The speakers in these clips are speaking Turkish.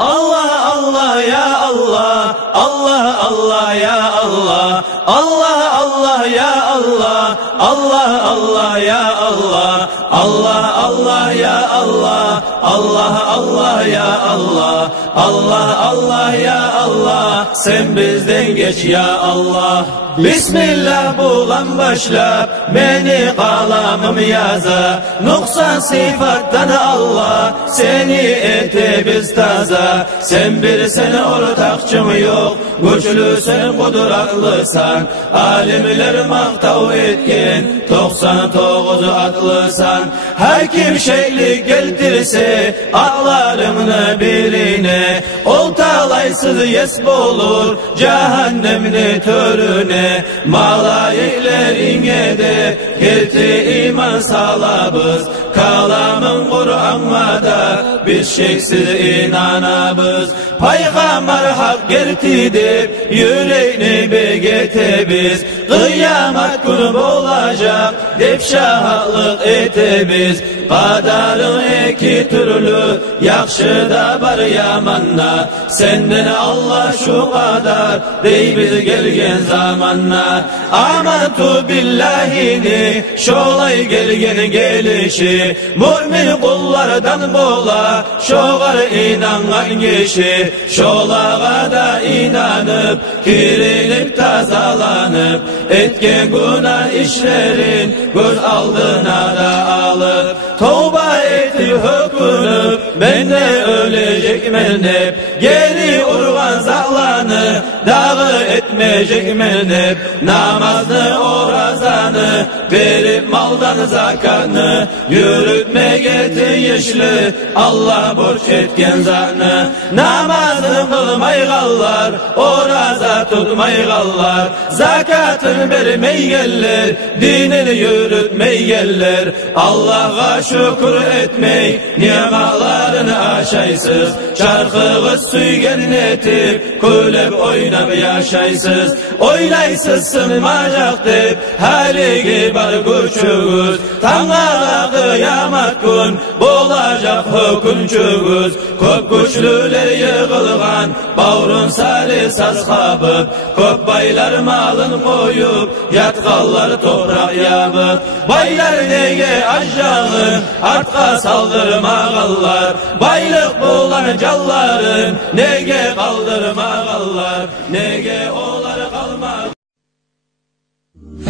Allah Allah ya Allah, Allah Allah ya Allah, Allah Allah ya Allah, Allah Allah ya Allah, Allah Allah ya Allah, Allah Allah ya Allah, Allah Allah ya Allah, sen bizden geç ya Allah. Bismillah bulan başlap, beni kalamım yaza, noksan sıfattan Allah, seni ete biz taza. Sen bilsen ortakçım yok, güçlüsün kudratlısan, alimler maktav etken 99 atlısan. Hakim şeylik geltirse aklarımını birine, oltalaysız yes olur cehennemini törüne. Malayiklerine de gelti iman salabız, kalamın Kur'an'a da biz şeksiz inanabız. Peygamber hak gertidip yüreğini begete biz, kıyamet günü olacak dep şahlık ete biz. Kadarın iki türlü, yakşı da var yamanna, senden Allah şu kadar dey biz gelgen zamanna. Amantu billahini şolay gelgen gelişi, mümin kullardan bola şoğar inanan kişi. Şolağa da inanıp kirinip tazalanıp, etken günah işlerin göz aldına da alıp, tövbe etip hökünüp ben de ölecek menep, geri urgan zahlanı dağı etmeyecek menep. Namazını orazanı verip maldan zakatını, yürütme getir yeşli Allah borç etken zanı. Namazını kılmay gallar, oraza tutmay gallar, zakatını vermey geller, dinini yürütmey geller. Allah'a şükür etmey, nimetlerini aşaysız, çarkıgız suygen etip kulüp oynap yaşaysız. Oynaysız sınmayacak dep haligi bar güçügüz, Tanrı'na kıyamet gün bolacak hükümçügüz. Köp güçlüler yığılgan bağrın sarı saz kapıp, köp baylar malın koyup yatkallar toprak yapıp. Baylar neye aşağı artka saldırmağallar, baylık bulan calların nege kaldırmağallar, nege olar kalmaz.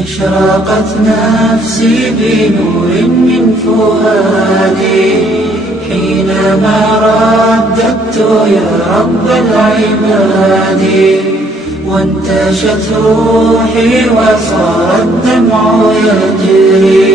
أشرقت نفسي بنور من فؤادي حينما رددت يا رب العباد، وانتشت روحي وصار الدمع يجري.